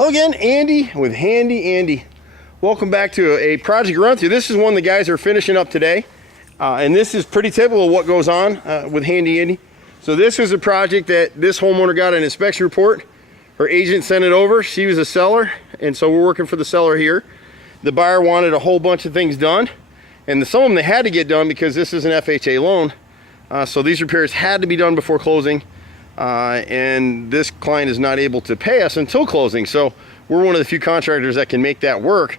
Hello again, Andy with Handy Andy. Welcome back to a project run through. This is one the guys are finishing up today. And this is pretty typical of what goes on with Handy Andy. So this was a project that this homeowner got an inspection report. Her agent sent it over. She was a seller, and so we're working for the seller here. The buyer wanted a whole bunch of things done, and some of them they had to get done because this is an FHA loan. So these repairs had to be done before closing. And this client is not able to pay us until closing. So we're one of the few contractors that can make that work.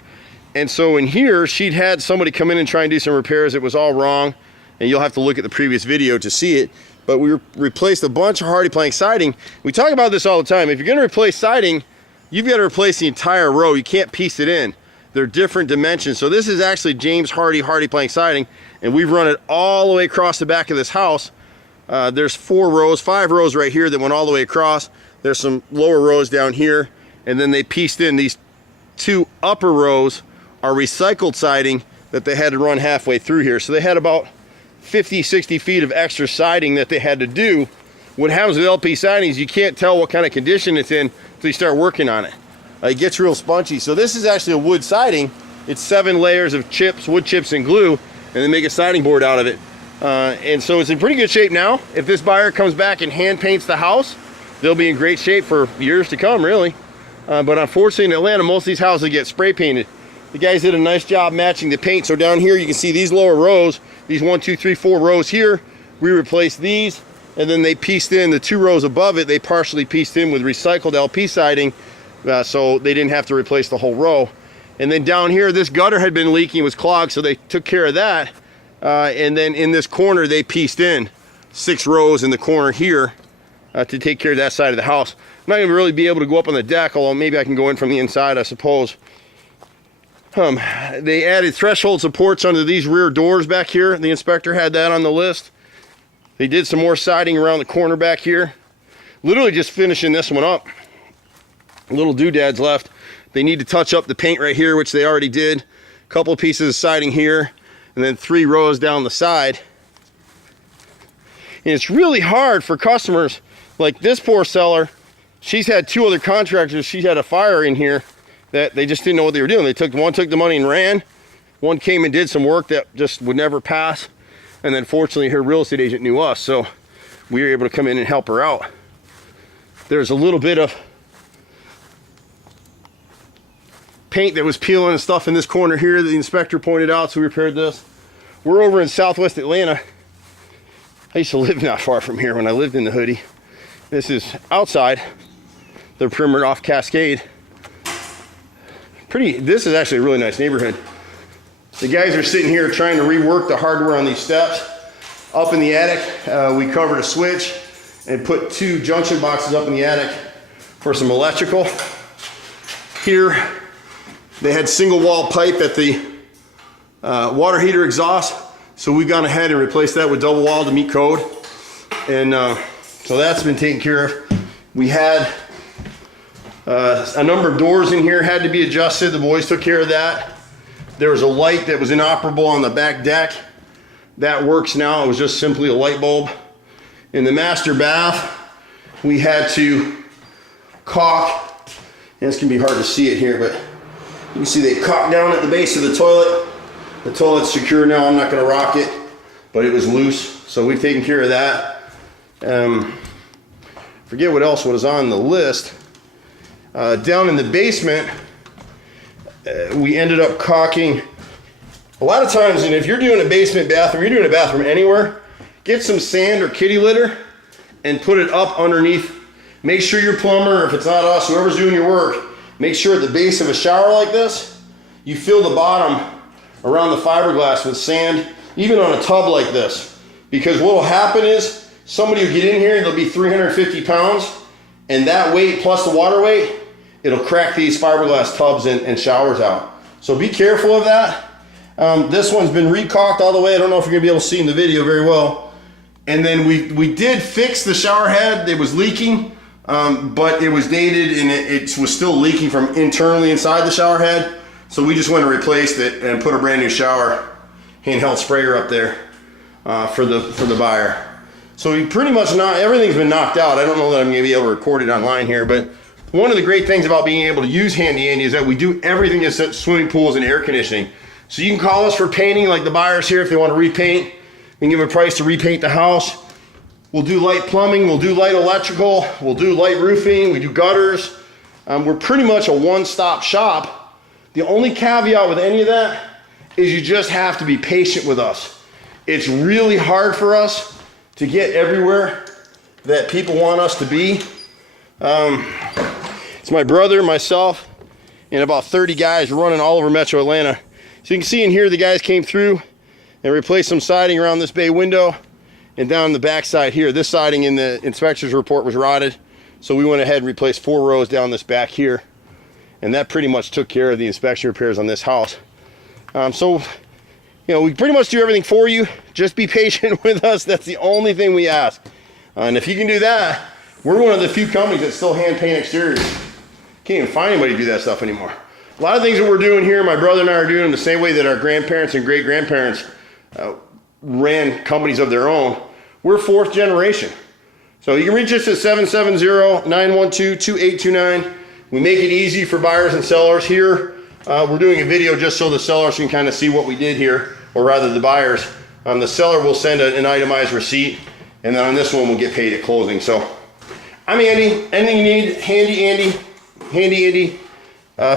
And so in here, she'd had somebody come in and try and do some repairs. It was all wrong. And you'll have to look at the previous video to see it. But we replaced a bunch of hardy plank siding. We talk about this all the time. If you're gonna replace siding, you've got to replace the entire row. You can't piece it in. They're different dimensions. So this is actually James hardy plank siding. And we've run it all the way across the back of this house. There's 5 rows right here that went all the way across. There's some lower rows down here, and then they pieced in these 2 upper rows are recycled siding that they had to run halfway through here. So they had about 50, 60 feet of extra siding that they had to do. What happens with LP siding is you can't tell what kind of condition it's in until you start working on it. It gets real spongy. So this is actually a wood siding. It's 7 layers of chips, wood chips and glue, and they make a siding board out of it. And so it's in pretty good shape now. If this buyer comes back and hand paints the house, they'll be in great shape for years to come, really. But unfortunately in Atlanta, most of these houses get spray painted. The guys did a nice job matching the paint. So down here you can see these lower rows, these 1, 2, 3, 4 rows here, we replaced these, and then they pieced in the 2 rows above it. They partially pieced in with recycled LP siding, so they didn't have to replace the whole row. And then down here, this gutter had been leaking, it was clogged, so they took care of that. And then in this corner, they pieced in 6 rows in the corner here to take care of that side of the house. I'm not gonna really be able to go up on the deck, although maybe I can go in from the inside, I suppose. They added threshold supports under these rear doors back here. The inspector had that on the list. They did some more siding around the corner back here. Literally just finishing this one up. Little doodads left. They need to touch up the paint right here, which they already did. A couple of pieces of siding here, and then 3 rows down the side. And it's really hard for customers like this poor seller. She's had 2 other contractors. She had a fire in here that they just didn't know what they were doing. One took the money and ran. One came and did some work that just would never pass. And then fortunately her real estate agent knew us, so we were able to come in and help her out. There's a little bit of paint that was peeling and stuff in this corner here that the inspector pointed out, so we repaired this. We're over in Southwest Atlanta. I used to live not far from here when I lived in the hoodie. This is outside the perimeter off Cascade. This is actually a really nice neighborhood. The guys are sitting here trying to rework the hardware on these steps. Up in the attic, we covered a switch and put 2 junction boxes up in the attic for some electrical. Here, they had single wall pipe at the water heater exhaust, so we've gone ahead and replaced that with double wall to meet code. And so that's been taken care of. We had a number of doors in here had to be adjusted. The boys took care of that. There was a light that was inoperable on the back deck. That works now. It was just simply a light bulb. In the master bath, we had to caulk, and it's gonna be hard to see it here, but you can see they caulked down at the base of the toilet. The toilet's secure now. I'm not gonna rock it, but it was loose, so we've taken care of that. Forget what else was on the list. Down in the basement, we ended up caulking. A lot of times, and if you're doing a basement bathroom, you're doing a bathroom anywhere, get some sand or kitty litter and put it up underneath. Make sure your plumber, if it's not us, whoever's doing your work, make sure at the base of a shower like this, you fill the bottom around the fiberglass with sand, even on a tub like this. Because what will happen is, somebody will get in here, they'll be 350 pounds, and that weight plus the water weight, it'll crack these fiberglass tubs and showers out. So be careful of that. This one's been re-caulked all the way. I don't know if you're gonna be able to see in the video very well. And then we did fix the shower head. It was leaking, but it was dated and it was still leaking from internally inside the shower head. So we just went and replaced it and put a brand new shower handheld sprayer up there for the buyer. So we pretty much everything's been knocked out. I don't know that I'm gonna be able to record it online here, but one of the great things about being able to use Handy Andy is that we do everything except swimming pools and air conditioning. So you can call us for painting, like the buyers here, if they want to repaint. We can give them a price to repaint the house. We'll do light plumbing, we'll do light electrical, we'll do light roofing, we do gutters. We're pretty much a one-stop shop. The only caveat with any of that is you just have to be patient with us. It's really hard for us to get everywhere that people want us to be. It's my brother, myself, and about 30 guys running all over Metro Atlanta. So you can see in here the guys came through and replaced some siding around this bay window, and down the back side here, this siding in the inspector's report was rotted. So we went ahead and replaced 4 rows down this back here. And that pretty much took care of the inspection repairs on this house. So, you know, we pretty much do everything for you. Just be patient with us. That's the only thing we ask. And if you can do that, we're one of the few companies that still hand paint exteriors. Can't even find anybody to do that stuff anymore. A lot of things that we're doing here, my brother and I are doing them the same way that our grandparents and great-grandparents ran companies of their own. We're 4th generation. So you can reach us at 770-912-2829. We make it easy for buyers and sellers here. We're doing a video just so the sellers can kind of see what we did here, or rather the buyers. The seller will send an itemized receipt, and then on this one we'll get paid at closing. So I'm Andy. Anything you need, Handy Andy,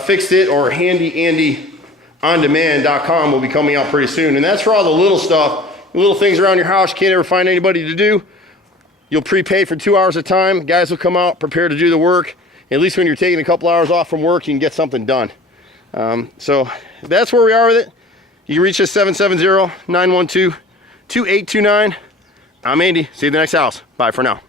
Fixed It, or HandyANDYOnDemand.com will be coming out pretty soon. And that's for all the little stuff, the little things around your house you can't ever find anybody to do. You'll prepay for 2 hours of time. Guys will come out, prepare to do the work. At least when you're taking a couple hours off from work, you can get something done. So that's where we are with it. You can reach us 770-912-2829. I'm Andy. See you at the next house. Bye for now.